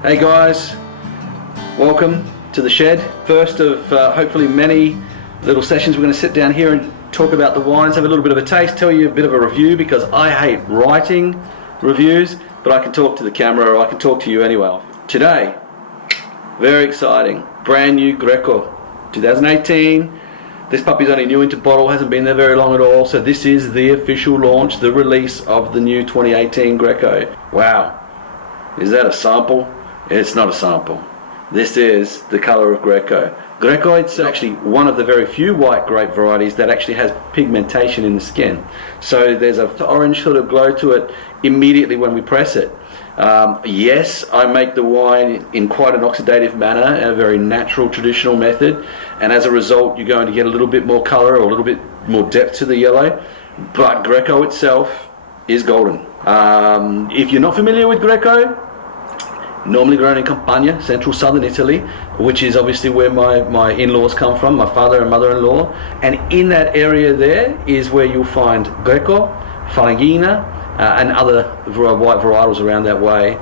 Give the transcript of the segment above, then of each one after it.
Hey guys, welcome to the shed. First of hopefully many little sessions. We're going to sit down here and talk about the wines, have a little bit of a taste, tell you a bit of a review, because I hate writing reviews, but I can talk to the camera, or I can talk to you anyway. Today, very exciting, brand new Greco, 2018. This puppy's only new into bottle, hasn't been there very long at all, so this is the official launch, the release of the new 2018 Greco. Wow, is that a sample? It's not a sample. This is the colour of Greco. Greco, it's actually one of the very few white grape varieties that actually has pigmentation in the skin. So there's an orange sort of glow to it immediately when we press it. Yes, I make the wine in quite an oxidative manner, a very natural, traditional method, and as a result you're going to get a little bit more colour or a little bit more depth to the yellow, but Greco itself is golden. If you're not familiar with Greco, normally grown in Campania, central southern Italy, which is obviously where my in-laws come from, my father and mother-in-law, and in that area there is where you'll find Greco, Falanghina, and other white varietals around that way.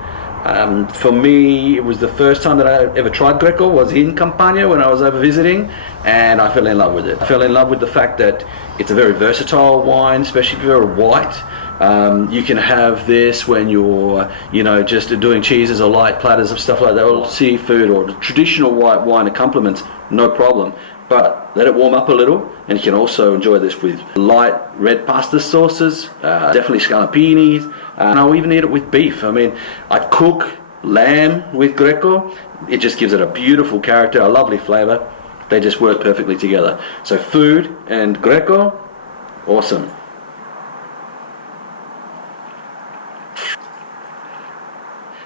For me, it was the first time that I ever tried Greco was in Campania when I was over visiting, and I fell in love with it. I fell in love with the fact that it's a very versatile wine, especially if you're white. You can have this when you're, just doing cheeses or light platters of stuff like that, or seafood or the traditional white wine accompaniments, no problem. But let it warm up a little, and you can also enjoy this with light red pasta sauces, definitely scallopinis, and I'll even eat it with beef. I mean, I cook lamb with Greco. It just gives it a beautiful character, a lovely flavour. They just work perfectly together. So food and Greco, awesome.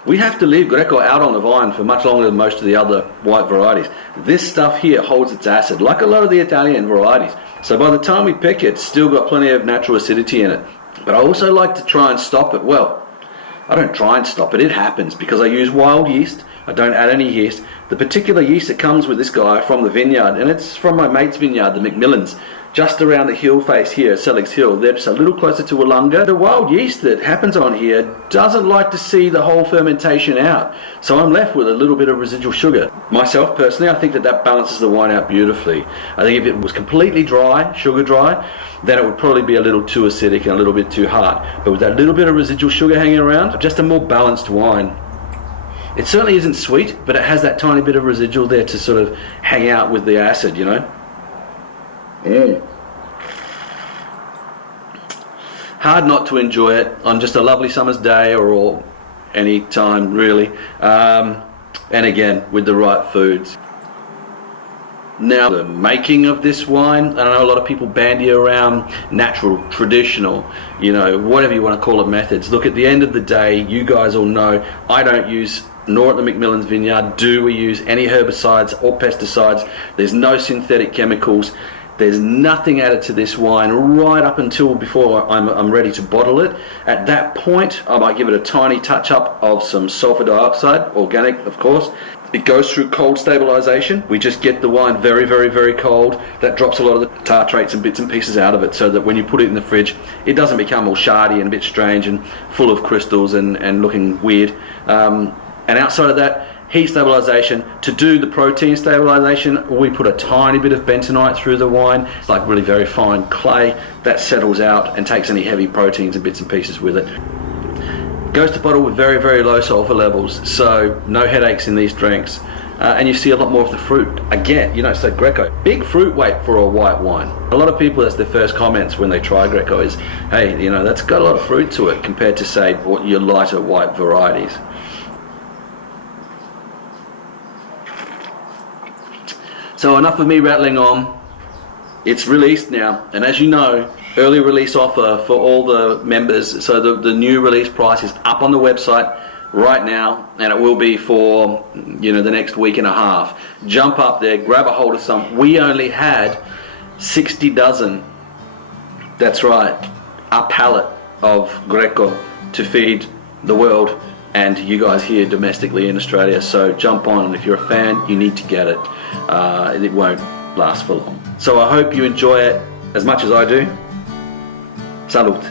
We have to leave Greco out on the vine for much longer than most of the other white varieties. This stuff here holds its acid, like a lot of the Italian varieties. So by the time we pick it, it's still got plenty of natural acidity in it. But I also like to try and stop it. Well, I don't try and stop it, it happens, because I use wild yeast. I don't add any yeast. The particular yeast that comes with this guy from the vineyard, and it's from my mate's vineyard, the McMillans, just around the hill face here, Selig Hill. They're just a little closer to Wollonga. The wild yeast that happens on here doesn't like to see the whole fermentation out, so I'm left with a little bit of residual sugar. Myself personally, I think that balances the wine out beautifully. I think if it was completely dry, sugar dry, then it would probably be a little too acidic and a little bit too hard. But with that little bit of residual sugar hanging around, just a more balanced wine. It certainly isn't sweet, but it has that tiny bit of residual there to sort of hang out with the acid, Hard not to enjoy it on just a lovely summer's day or any time really, and again with the right foods. Now the making of this wine, I know a lot of people bandy around natural, traditional, whatever you want to call it, methods. Look, at the end of the day, you guys all know I don't use, nor at the McMillan's vineyard do we use any herbicides or pesticides. There's no synthetic chemicals. There's nothing added to this wine right up until before I'm ready to bottle it. At that point, I might give it a tiny touch up of some sulfur dioxide, organic of course. It goes through cold stabilization. We just get the wine very, very, very cold. That drops a lot of the tartrates and bits and pieces out of it, so that when you put it in the fridge, it doesn't become all shardy and a bit strange and full of crystals and looking weird. And outside of that, heat stabilization. To do the protein stabilization, we put a tiny bit of bentonite through the wine. It's like really very fine clay that settles out and takes any heavy proteins and bits and pieces with it. Goes to bottle with very, very low sulfur levels, so no headaches in these drinks. And you see a lot more of the fruit. Again, so Greco, big fruit weight for a white wine. A lot of people, that's their first comments when they try Greco is, hey, that's got a lot of fruit to it compared to, say, what your lighter white varieties. So enough of me rattling on. It's released now, and as you know, early release offer for all the members, so the new release price is up on the website right now, and it will be for the next week and a half. Jump up there, grab a hold of some. We only had 60 dozen, that's right, a pallet of Greco to feed the world and you guys here domestically in Australia. So jump on, and if you're a fan, you need to get it. It won't last for long. So I hope you enjoy it as much as I do. Salute.